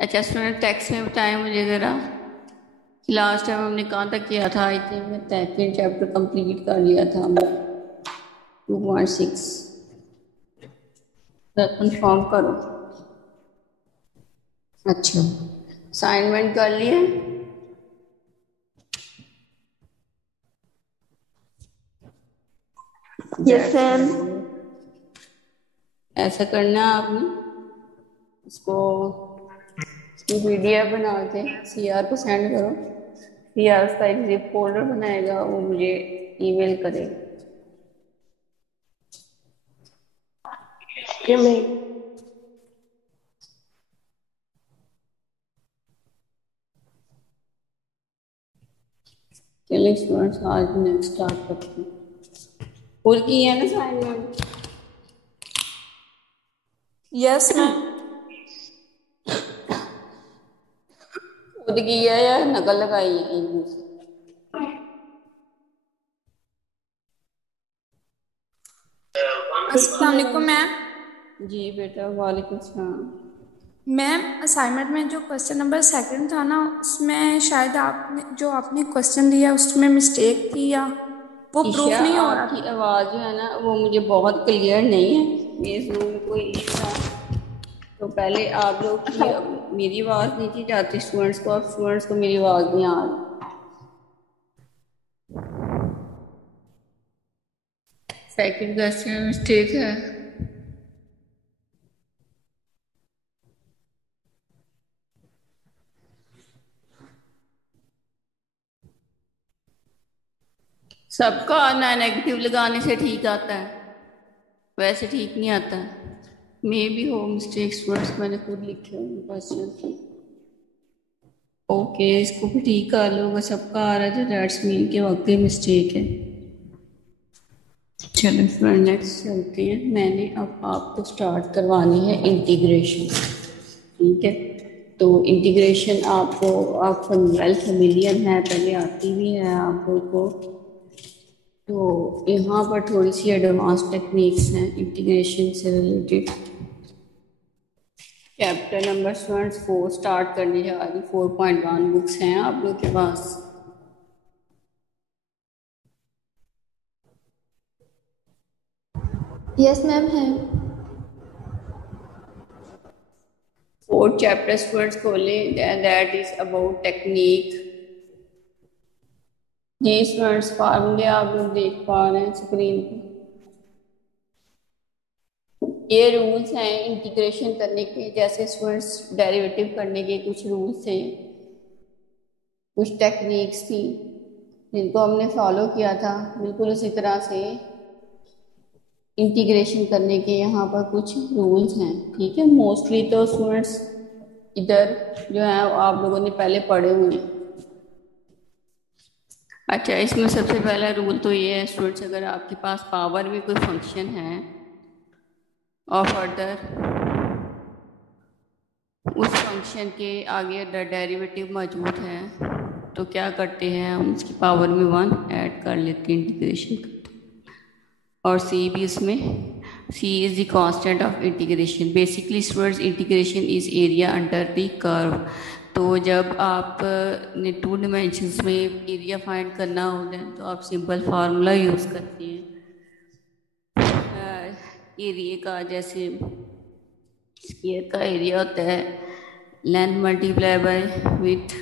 अच्छा student text में बताएं मुझे ज़रा। लास्ट टाइम हमने कहाँ तक किया था? आई थिंक मैं सेकेंड चैप्टर कंप्लीट कर लिया था हमने। 2.6 कंफर्म करो। अच्छा, असाइनमेंट कर लिए? Yes that's ma'am. Very good. ऐसा करना है आपने इसको, इसकी पीडीएफ बना के सीआर को सेंड करो। सीआर उसका एक जिप फोल्डर बनाएगा, वो मुझे ईमेल करेगा। ये मैम। चलिए स्टूडेंट्स, आज नेक्स्ट स्टार्ट करते हैं। पूरी की है ना असाइनमेंट? Yes ma'am. खुद की है या नकल लगाई है एक दूसरे? खुद अस्सलाम की है वालेकुम मैम। मैम। जी बेटा, वालेकुम सलाम। मैम, असाइनमेंट में जो क्वेश्चन नंबर सेकंड था ना, उसमें शायद आपने क्वेश्चन दिया उसमें मिस्टेक थी या वो ईशा, प्रूफ नहीं हो रहा आपकी था। आवाज़ जो है ना वो मुझे बहुत क्लियर नहीं है। मेरे रूम में कोई इशू है? तो पहले आप लोग की मेरी आवाज़ नहीं थी जाती स्टूडेंट्स को, अब स्टूडेंट्स को मेरी आवाज़ नहीं आ रही। सेकंड क्वेश्चन में मिस्टेक है। सबका ना नेगेटिव लगाने से ठीक आता है, वैसे ठीक नहीं आता है। मे भी हो मिस्टेक स्टूडेंट्स, मैंने खुद लिखे हुए क्वेश्चन। ओके, इसको भी ठीक कर लो। अगर सबका आ रहा है तो दैट्स मीन के वक्त मिस्टेक है। चलो फ्रेंड नेक्स्ट चलते हैं। मैंने अब आपको स्टार्ट करवानी है इंटीग्रेशन। ठीक है, तो इंटीग्रेशन आपको आप वेल फेमिलियर है, पहले आती भी है आप लोग को। तो यहाँ पर थोड़ी सी एडवांस टेक्निक्स हैं इंटीग्रेशन से related. Chapter number students 4 start करने जा रही। 4.1 बुक्स हैं आप लोग के पास? यस मैम है। फोर्थ चैप्टर स्टूडेंट्स खोलें, दैट इज अबाउट टेक्निक। जी स्टूडेंट्स, फार्मूले आप लोग देख पा रहे हैं स्क्रीन पे। ये रूल्स हैं इंटीग्रेशन करने के, जैसे स्टूडेंट्स डेरिवेटिव करने के कुछ रूल्स हैं, कुछ टेक्निक्स थी जिनको हमने फॉलो किया था। बिल्कुल उसी तरह से इंटीग्रेशन करने के यहाँ पर कुछ रूल्स हैं। ठीक है, मोस्टली तो स्टूडेंट्स इधर जो है आप लोगों ने पहले पढ़े हुए हैं। अच्छा, इसमें सबसे पहला रूल तो ये है स्टूडेंट्स, अगर आपके पास पावर में कोई फंक्शन है और फर्दर उस फंक्शन के आगे डेरिवेटिव मौजूद है, तो क्या करते हैं हम उसकी पावर में 1 ऐड कर लेते हैं, इंटीग्रेशन करते हैं। और सी भी इसमें, C is the constant of integration. Basically students, integration is area under the curve. तो जब आप ने 2 डिमेंशंस में एरिया फाइंड करना होता है तो आप सिंपल फार्मूला यूज़ करते हैं एरिया का। जैसे स्क्वायर का एरिया होता है लेंथ मल्टीप्लाई बाय विथ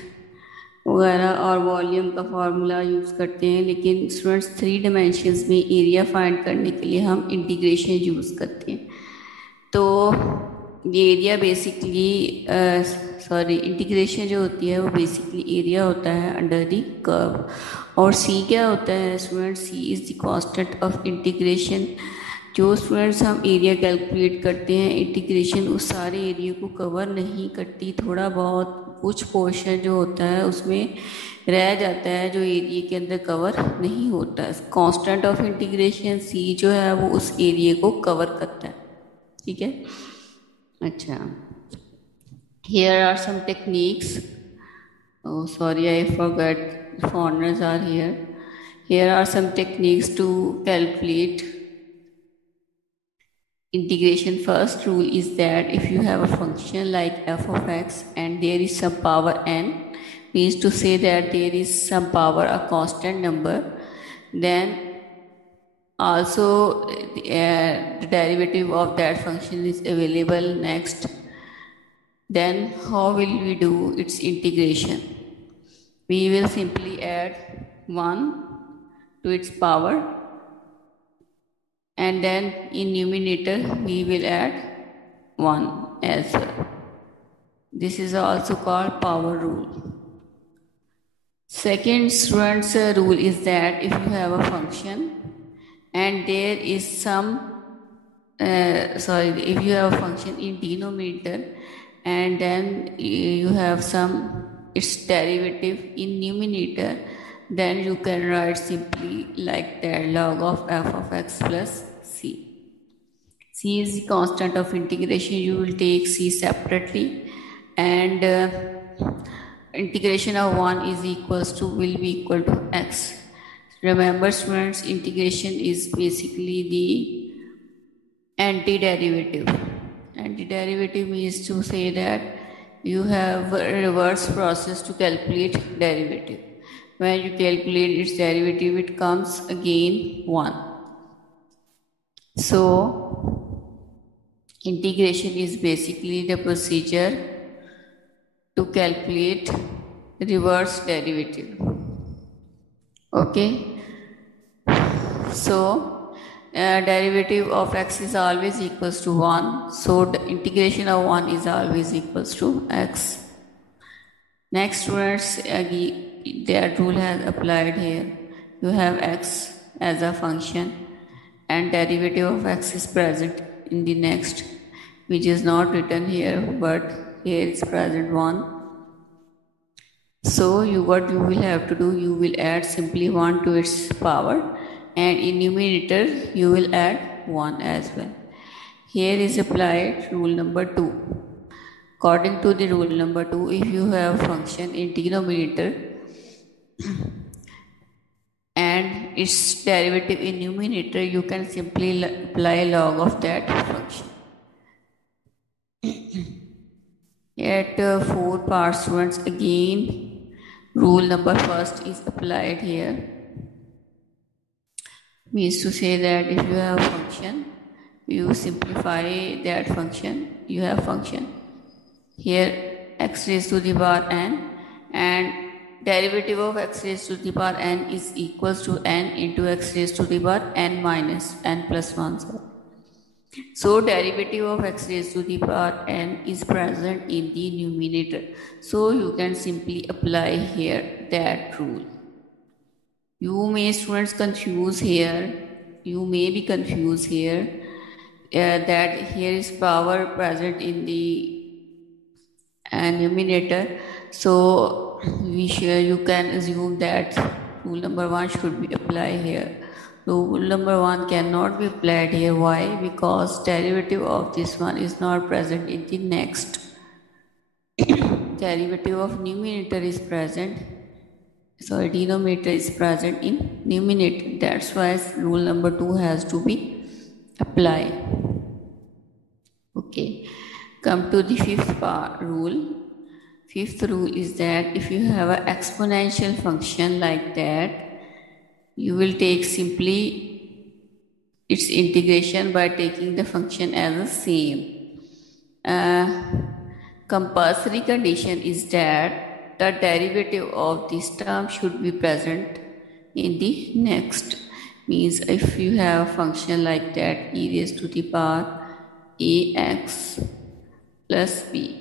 वगैरह, और वॉल्यूम का फॉर्मूला यूज़ करते हैं। लेकिन स्टूडेंट्स 3 डिमेंशंस में एरिया फाइंड करने के लिए हम इंटीग्रेशन यूज़ करते हैं। तो ये एरिया बेसिकली, सॉरी, इंटीग्रेशन जो होती है वो बेसिकली एरिया होता है अंडर द कर्व। और सी क्या होता है student? C is the constant of integration. जो स्टूडेंट्स हम एरिया कैलकुलेट करते हैं, इंटीग्रेशन उस सारे एरिया को कवर नहीं करती, थोड़ा बहुत कुछ पोर्शन जो होता है उसमें रह जाता है जो एरिया के अंदर कवर नहीं होता है। कांस्टेंट ऑफ इंटीग्रेशन सी जो है वो उस एरिया को कवर करता है। ठीक है, अच्छा, here are some techniques. Oh sorry, I forgot, foreigners are here. Here are some techniques to calculate integration first rule is that if you have a function like f of x and there is some power n, means to say that there is some power, a constant number, then also the derivative of that function is available next. Then how will we do its integration? We will simply add 1 to its power, and then in numerator we will add 1 as well. This is also called power rule. Second students rule is that if you have a function and there is some if you have a function in denominator and then you have some its derivative in numerator, then you can write simply like that, log of f of x plus c. C is the constant of integration. You will take c separately, and integration of 1 is will be equal to x. Remember students, integration is basically the antiderivative. Antiderivative means to say that you have a reverse process to calculate derivative. When you calculate its derivative, it comes again 1. So integration is basically the procedure to calculate reverse derivative. Okay, so derivative of x is always equals to 1, so the integration of 1 is always equals to x. Next students, that rule has applied here. You have x as a function and derivative of x is present in the next, which is not written here, but here is present 1. So what you will have to do, you will add simply 1 to its power, and in numerator you will add 1 as well. Here is applied rule number 2. According to the rule number 2, if you have a function in denominator and its derivative in numerator, you can simply apply log of that function. At 4 parts students, again rule number first is applied here. Means to say that if you have a function, you simplify that function. You have function here x raised to the power n, and derivative of x raised to the power n is equals to n into x raised to the power n minus n plus 1. So derivative of x raised to the power n is present in the numerator. So you can simply apply here that rule. You may students confuse here. You may be confused here that here is power present in the numerator. So you can assume that rule number 1 should be applied here. Rule number 1 cannot be applied here. Why? Because derivative of this one is not present in the next. Derivative of numerator is present. Sorry, denominator is present in numerator. That's why rule number 2 has to be applied. Okay, come to the fifth rule. Fifth rule is that if you have an exponential function like that, you will take simply its integration by taking the function as the same. Compulsory condition is that the derivative of this term should be present in the next. Means if you have a function like that, e raised to the power ax plus b,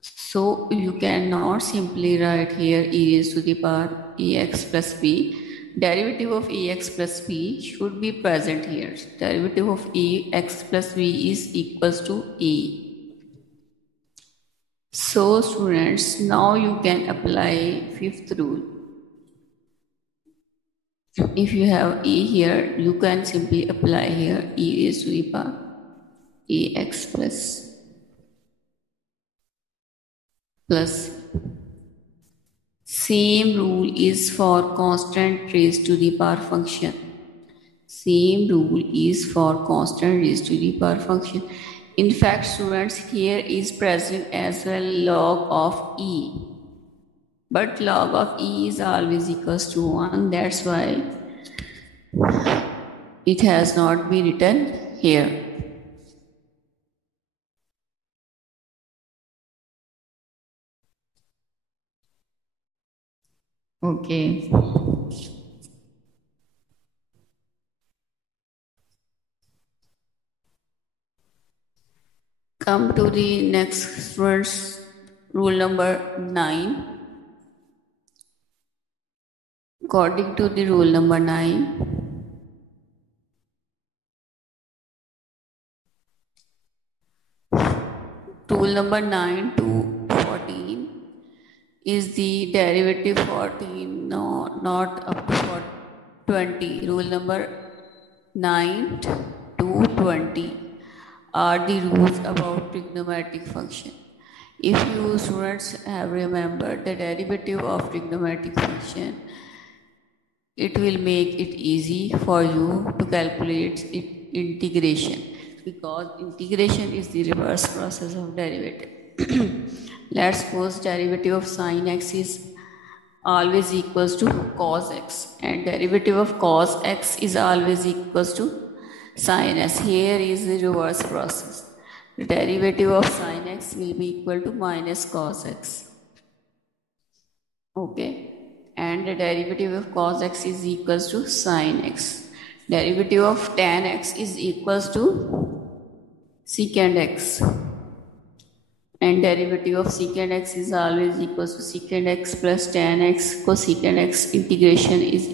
so you cannot simply write here e raised to the power ax plus b. Derivative of ax plus b should be present here. Derivative of ax plus b is equals to a. So students, now you can apply fifth rule. If you have a here, you can simply apply here e raised to the power ax plus. Same rule is for constant raised to the power function. Same rule is for constant raised to the power function. In fact, students, here is present as well log of e. But log of e is always equals to 1. That's why it has not been written here. Okay. Come to the next students, rule number 9. According to the rule number 9, rule number 9 to 14 is the derivative 14, no, not up to 20. Rule number 9 to 20 are the rules about trigonometric function. If you students have remembered the derivative of trigonometric function, it will make it easy for you to calculate integration, because integration is the reverse process of derivative. Let's suppose derivative of sine x is always equals to cos x, and derivative of cos x is always equals to sine s. Here is the reverse process. The derivative of sine x will be equal to minus cos x. Okay. And the derivative of cos x is equals to sine x. Derivative of tan x is equals to secant x. And derivative of secant x is always equals to secant x plus tan x. Cosecant x integration is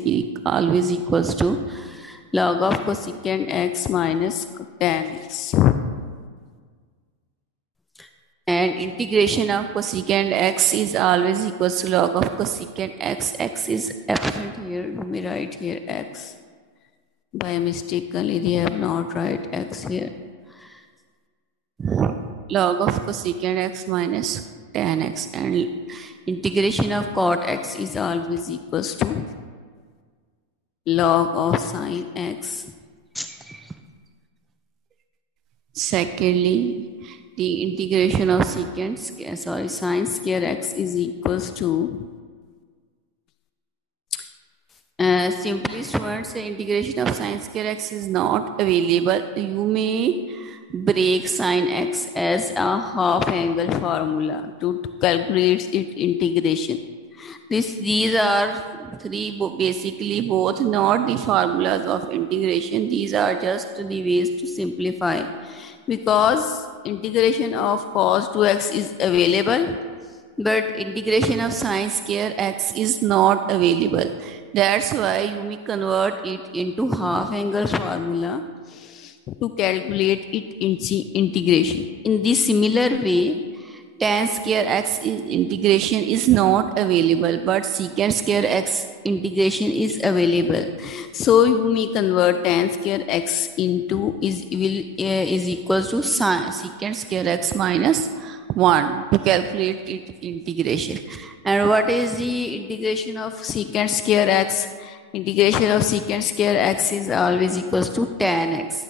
always equals to log of cosecant x minus tan x. And integration of cosecant x is always equals to log of cosecant x. X is absent here. Let me write here x. By mistakenly they have not write x here. Log of cosecant x minus tan x, and integration of cot x is always equals to log of sin x. Secondly, the integration of sine square x is equals to simply students, the integration of sine square x is not available. You may break sine x as a half angle formula to calculate its integration. These are three basically both not the formulas of integration. These are just the ways to simplify, because integration of cos 2x is available, but integration of sine square x is not available. That's why you may convert it into half angle formula to calculate its integration. In this similar way, tan square x integration is not available, but secant square x integration is available. So you may convert tan square x into is equals to secant square x minus 1 to calculate its integration. And what is the integration of secant square x? Integration of secant square x is always equals to tan x.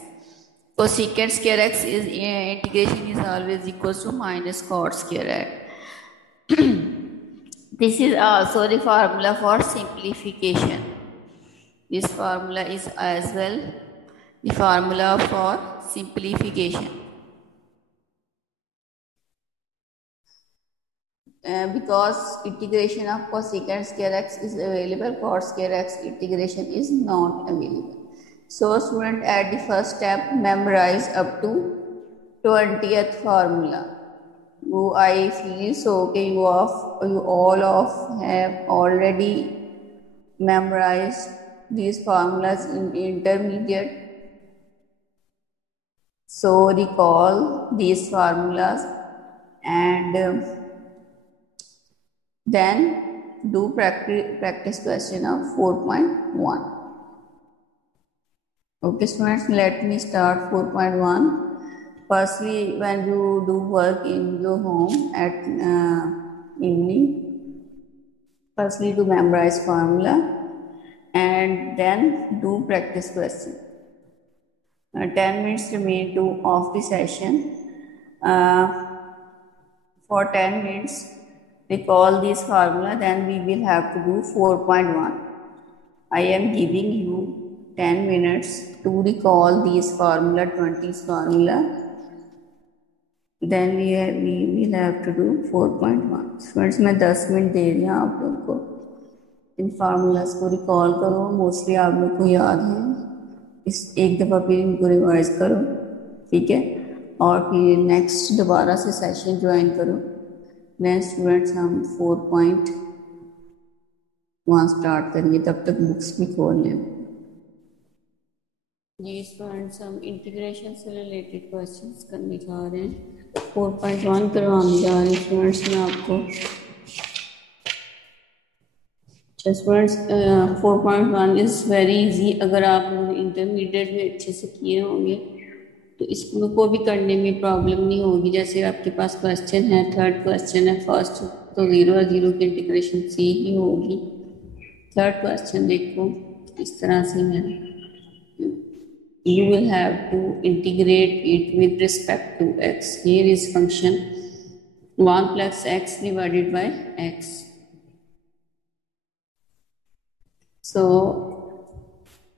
Cosecant square x is integration is always equals to minus cot square x. This is also the formula for simplification. This formula is as well the formula for simplification. Because integration of cosecant square x is available, cot square x integration is not available. So student, at the first step, memorize up to 20th formula. I feel so okay, you all of have already memorized these formulas in intermediate. So recall these formulas and then do practice question of 4.1. Okay students, let me start 4.1. Firstly, when you do work in your home at evening, firstly to memorize formula and then do practice question. 10 minutes remain to of the session. For 10 minutes, recall this formula, then we will have to do 4.1. I am giving you 10 minutes to recall these formula, 20's formula. Then we will have to do 4.1. फ्रेंड्स मैं 10 मिनट दे रही हूँ आप लोग को, इन फार्मूलाज को रिकॉल करो, मोस्टली आप लोग को याद है, इस एक दफ़ा फिर इनको रिवाइज करो, ठीक है, और फिर नेक्स्ट दोबारा से सेशन ज्वाइन करो। देन स्टूडेंट्स हम 4.1 स्टार्ट करेंगे, तब तक बुक्स भी खोल लें। जी स्टूडेंट्स, हम इंटीग्रेशन से रिलेटेड क्वेश्चंस करने जा रहे हैं, 4.1 करवाने जा रहे हैं स्टूडेंट्स में आपको। स्टूडेंट्स 4.1 इज़ वेरी इजी, अगर आप इंटरमीडिएट में अच्छे से किए होंगे तो इसको भी करने में प्रॉब्लम नहीं होगी। जैसे आपके पास क्वेश्चन है, थर्ड क्वेश्चन है, फर्स्ट तो 0 और 0 की इंटीग्रेशन सी ही होगी। थर्ड क्वेश्चन देखो इस तरह से है, you will have to integrate it with respect to x. Here is function 1 plus x divided by x. So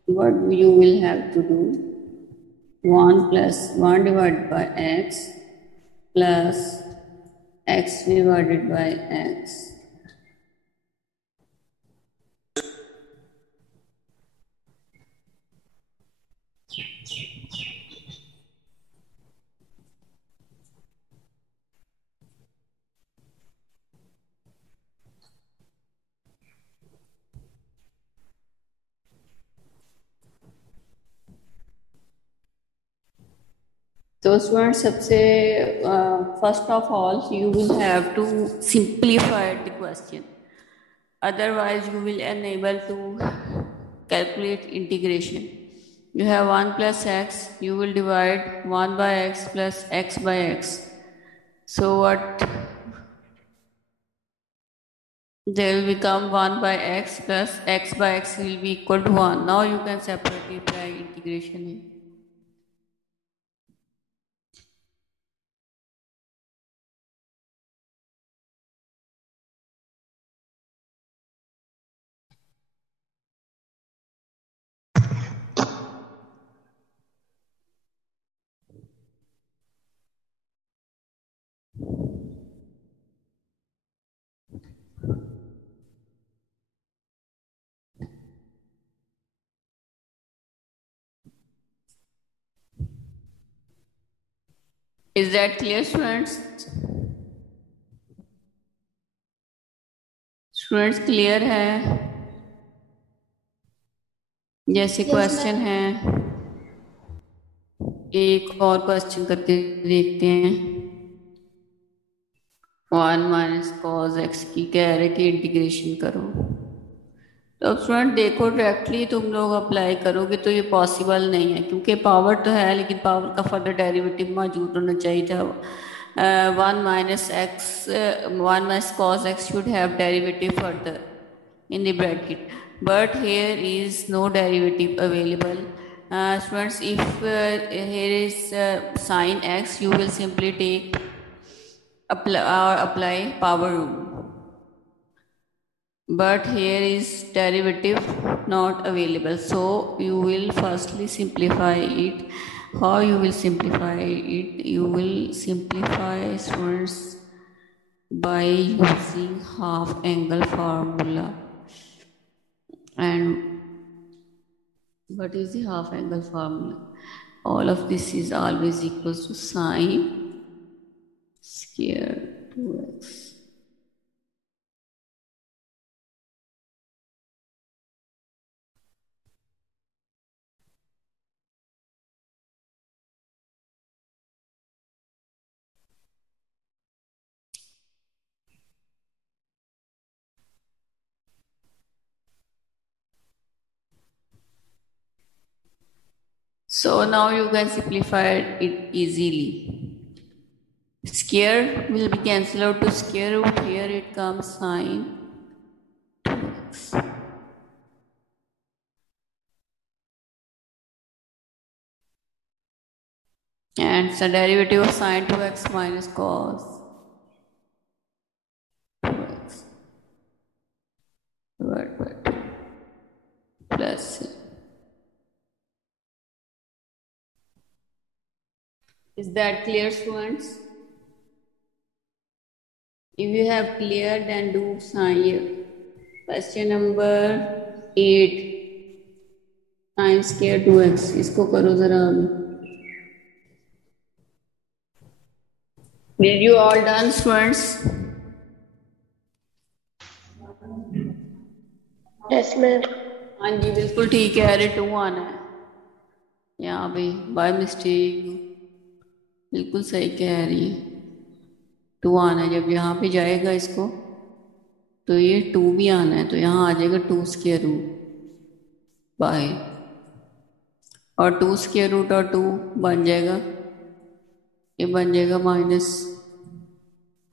what you will have to do, 1 plus 1 divided by x plus x divided by x. So students, सबसे first of all you will have to simplify the question, otherwise you will unable to calculate integration. You have 1 plus x, you will divide 1 by x plus x by x. So what there will become 1 by x plus x by x will be equal to 1. Now you can separately apply integration here. Is that clear students? Students clear है? जैसे क्वेश्चन है, एक और क्वेश्चन करके देखते हैं। 1 minus cos x की कह रहे कि इंटीग्रेशन करो, तो स्टूडेंट देखो डायरेक्टली तुम लोग अप्लाई करोगे तो ये पॉसिबल नहीं है, क्योंकि पावर तो है लेकिन पावर का फर्दर डेरिवेटिव मौजूद होना चाहिए था। 1 minus x 1 minus cos x should have derivative further in the bracket, but here is no derivative available. Students, if here is sin x, you will simply take apply power rule, but here is derivative not available, so you will firstly simplify it. How you will simplify it? You will simplify, students, by using half angle formula. And what is the half angle formula? All of this is always equals to sine square 2x. So now you can simplify it easily. Square will be cancelled out to square root. Here it comes sine 2x. and the derivative of sin 2x minus cos 2x divided by 2 plus c. Is that clear, students? If you have clear, then do sign. Question number 8 sin square 2x. इसको करो जरा अभी. Did you all done, students? Yes ma'am. हाँ जी, बिल्कुल ठीक है. अरे 2 आना है यहाँ पे बाय मिस्टेक. बिल्कुल सही कह रही है. 2 आना है. जब यहाँ पे जाएगा इसको तो ये 2 भी आना है, तो यहाँ आ जाएगा 2 स्क्वायर रूट बाय, और 2 स्क्वायर रूट और 2 बन जाएगा, ये बन जाएगा माइनस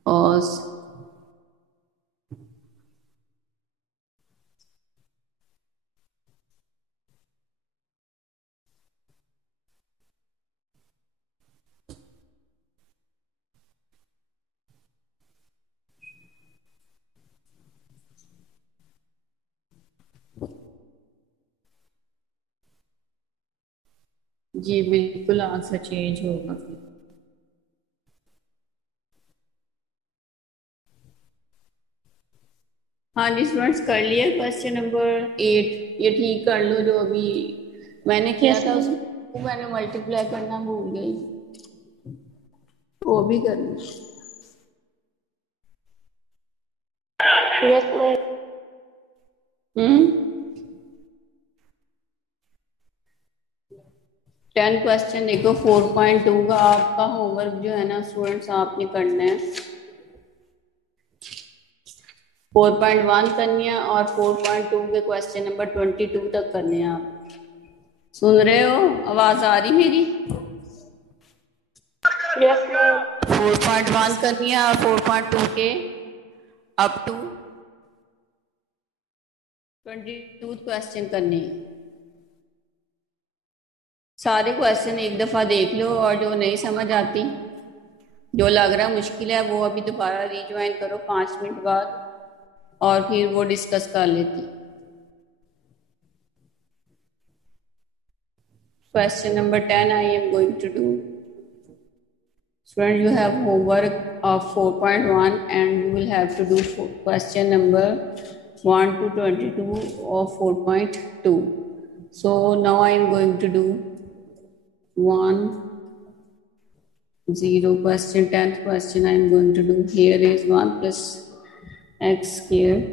कॉस जी बिल्कुल आंसर चेंज होगा. हाँ जी स्टूडेंट्स, कर लिया क्वेश्चन नंबर 8. ये ठीक कर लो जो अभी मैंने किया था, उसको मैंने मल्टीप्लाई करना भूल गई, वो भी कर लो. Yes ma'am. 10 क्वेश्चन देखो. 4.2 का आपका होमवर्क जो है ना स्टूडेंट्स, आपने करना है. 4.1 करनी है और 4.2 के क्वेश्चन नंबर 22 तक करने हैं. आप सुन रहे हो? आवाज आ रही मेरी? Yes ma'am. 4.1 करनी है और 4.2 के अप टू 22 क्वेश्चन करने हैं. सारे क्वेश्चन एक दफा देख लो, और जो नहीं समझ आती, जो लग रहा मुश्किल है, वो अभी दोबारा रिज्वाइन करो 5 मिनट बाद, और फिर वो डिस्कस कर लेती. Question number 10 I am going to do. Students, you have homework of 4.1 and you will have to do question number 1 to 22 of 4.2. So now I am going to do 1, 0 question, 10th question I am going to do. Here is 1 plus x square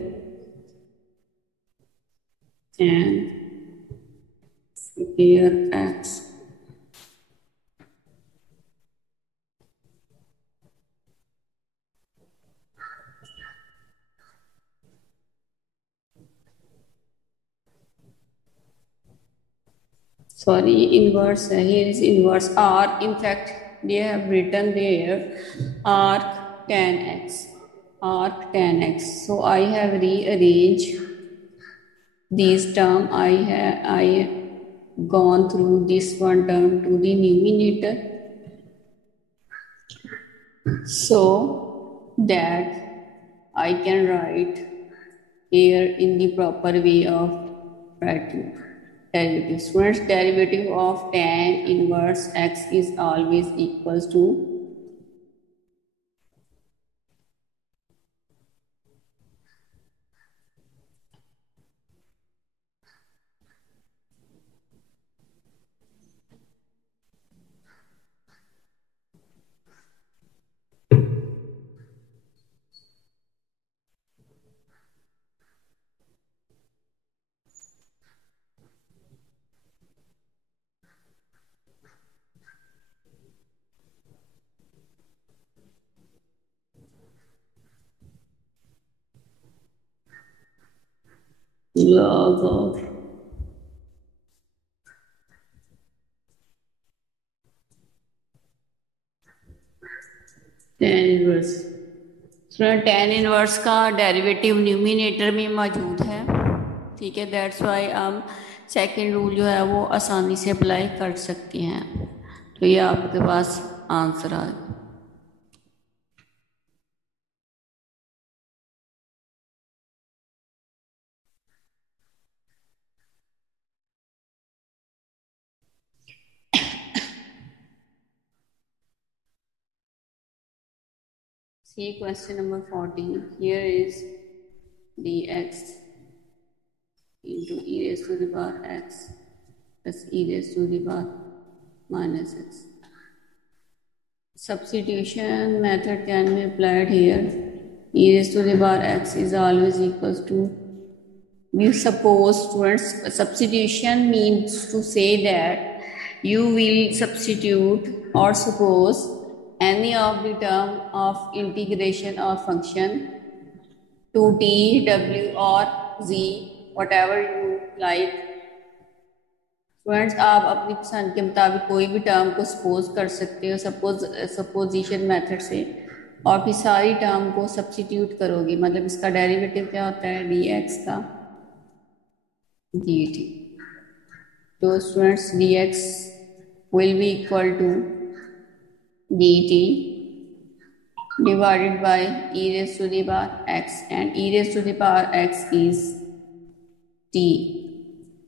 and here x. Sorry, inverse. Here is inverse arc. In fact, they have written there arc tan x. Arc tan x. So I have rearranged these term. I gone through this one term to the numerator, so that I can write here in the proper way of writing derivative. Students, derivative of tan inverse x is always equals to log of tan inverse. tan inverse का derivative numerator में मौजूद है, ठीक है. That's why हम second rule जो है वो आसानी से अप्लाई कर सकते हैं. तो ये आपके पास आंसर आ गया। See question number 14. Here is dx into e raised to the power x plus e raised to the power minus x. Substitution method can be applied here. E raised to the power x is always equals to, we suppose students, substitution means to say that you will substitute or suppose any of the term of integration or function to t, w or z, whatever you like. Students आप अपनी पसंद के मुताबिक कोई भी टर्म को सपोज कर सकते हो सपोजिशन मेथड से, और फिर सारी टर्म को सब्स्टिट्यूट करोगे। मतलब इसका डेरिवेटिव क्या होता है, dx का dt। तो students dx will be equal to dt divided by e raised to the power x, and e raised to the power x is t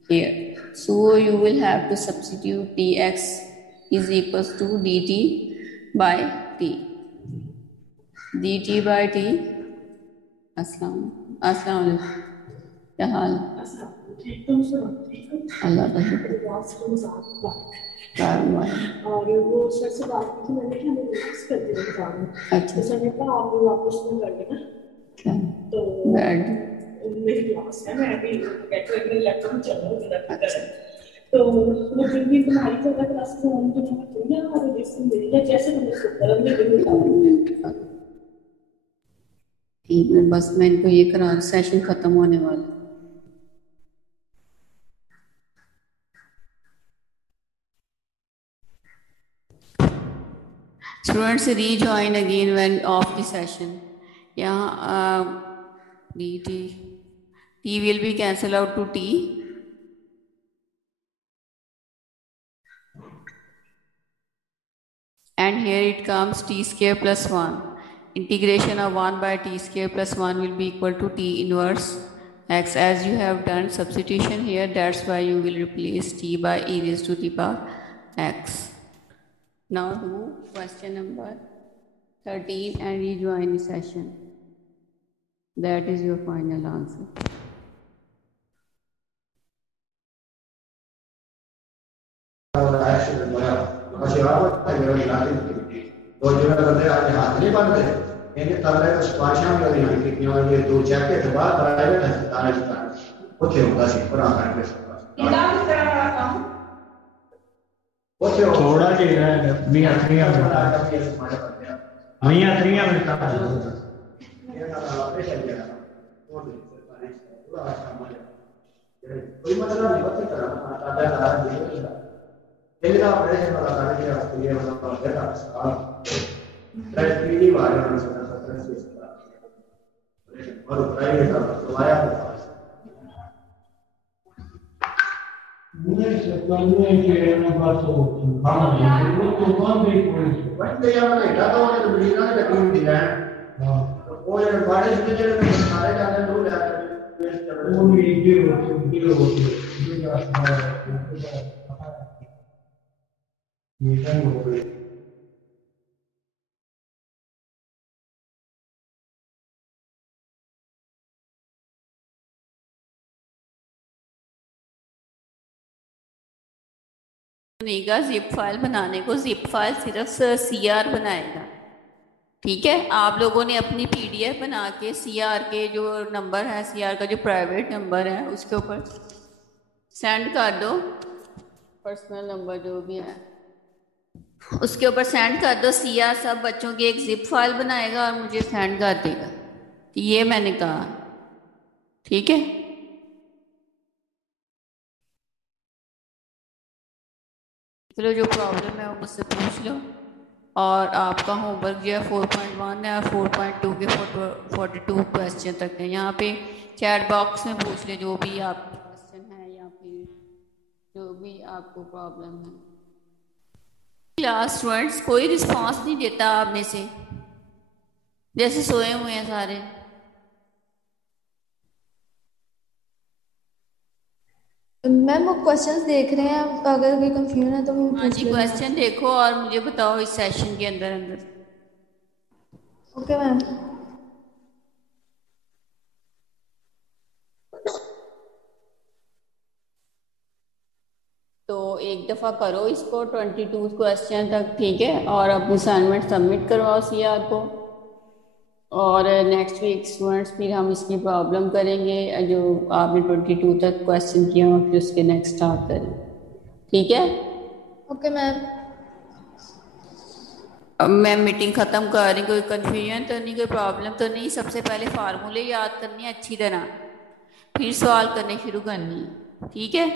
here. So you will have to substitute dx is equals to dt by t. dt by t। अस्सलाम क्या हाल? अल्लाह का शुक्र। और वो सर से बात की थी मैंने कि हमें रिलैक्स करते हैं काम में। अच्छा। तो सर ने कहा आप वापस में कर देना। क्या? तो बैड मेरी क्लास है, मैं अभी कैटरिंग लैपटॉप चल रहा हूँ तरह। तो वो दिन भी तुम्हारी ज़्यादा क्लासेस होंगी तो मैं तुम या और जैसे मेरी जैसे तुमने सुपर हमने दिन ठीक है, बस मैं इनको ये करा, सेशन खत्म होने वाला। Students rejoin again when off the session. यहाँ t will be cancel out to t, and here it comes t square plus 1. Integration of 1 by t square plus 1 will be equal to t inverse x. As you have done substitution here, that's why you will replace t by e raised to the power x. Now do question number 13 and rejoin the session. That is your final answer. तो जो बंदे आज हाथ नहीं बनते इनके तबले को सिफारिशां भी होती हैं कि ये दो चेक के बाद प्राइवेट अस्पताल उठे होता सी पुरा करके इलाज इस तरह का काम उठे थोड़ा जी है मियां त्रिया मिनट तक ये ना ऑपरेशन किया कोई मतलब नहीं होती तरह दादा दादा Ele ऑपरेशन वाला कार्य किया उसके लिए मतलब प्रोजेक्ट अस्पताल ट्रेनिंग वाले ने और प्राइवेट करवाया मुझे समझने के लिए बात हो हां वो तो कौन भी कोई बंदे या वाले डाटा वाले तो बिना ने टीम दी है हां तो वो ये बड़े जो सारे जाने लोग है वो भी ये होती बनेगा जिप फाइल बनाने को, जिप फाइल सिर्फ CR बनाएगा। ठीक है, आप लोगों ने अपनी PDF बना के CR के जो नंबर है, CR का जो प्राइवेट नंबर है उसके ऊपर सेंड कर दो, पर्सनल नंबर जो भी है उसके ऊपर सेंड कर दो। CR सब बच्चों की एक जिप फाइल बनाएगा और मुझे सेंड कर देगा। ये मैंने कहा, ठीक है। चलो जो प्रॉब्लम है वो मुझसे पूछ लो, और आपका होमवर्क जो है 4.1 है और 4.2 के 42 क्वेश्चन तक है। यहाँ पे चैट बॉक्स में पूछ ले जो भी आपके क्वेश्चन है या फिर जो भी आपको प्रॉब्लम है। क्लास स्टूडेंट्स, कोई रिस्पांस नहीं देता आप में से, जैसे सोए हुए हैं सारे। मैम वो क्वेश्चंस देख रहे हैं, अगर कोई कंफ्यूजन है तो वो हाँ पूछ जी, लेना। क्वेश्चन देखो और मुझे बताओ इस सेशन के अंदर अंदर। Okay ma'am. तो एक दफ़ा करो इसको 22 क्वेश्चन तक, ठीक है, और अपनी असाइनमेंट सबमिट करवाओ सीआर को। और नेक्स्ट वीक स्टूडेंट्स फिर हम इसकी प्रॉब्लम करेंगे, जो आपने 22 तक क्वेश्चन किया और फिर उसके नेक्स्ट स्टार्ट करें, ठीक है। Okay ma'am. अब मैं मीटिंग ख़त्म कर रही, कोई कन्फ्यूजन तो नहीं, कोई प्रॉब्लम तो नहीं। सबसे पहले फार्मूले याद करनी है अच्छी तरह, फिर सवाल करने शुरू करनी है, ठीक है।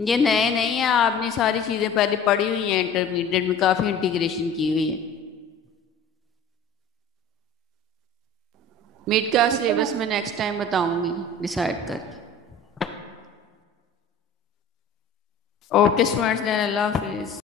ये नए नहीं है, आपने सारी चीज़ें पहले पढ़ी हुई हैं, इंटरमीडिएट में काफ़ी इंटीग्रेशन की हुई है। मिड का सिलेबस में नेक्स्ट टाइम बताऊंगी डिसाइड करके। ओके स्टूडेंट्स, देन अल्लाह हाफिज़।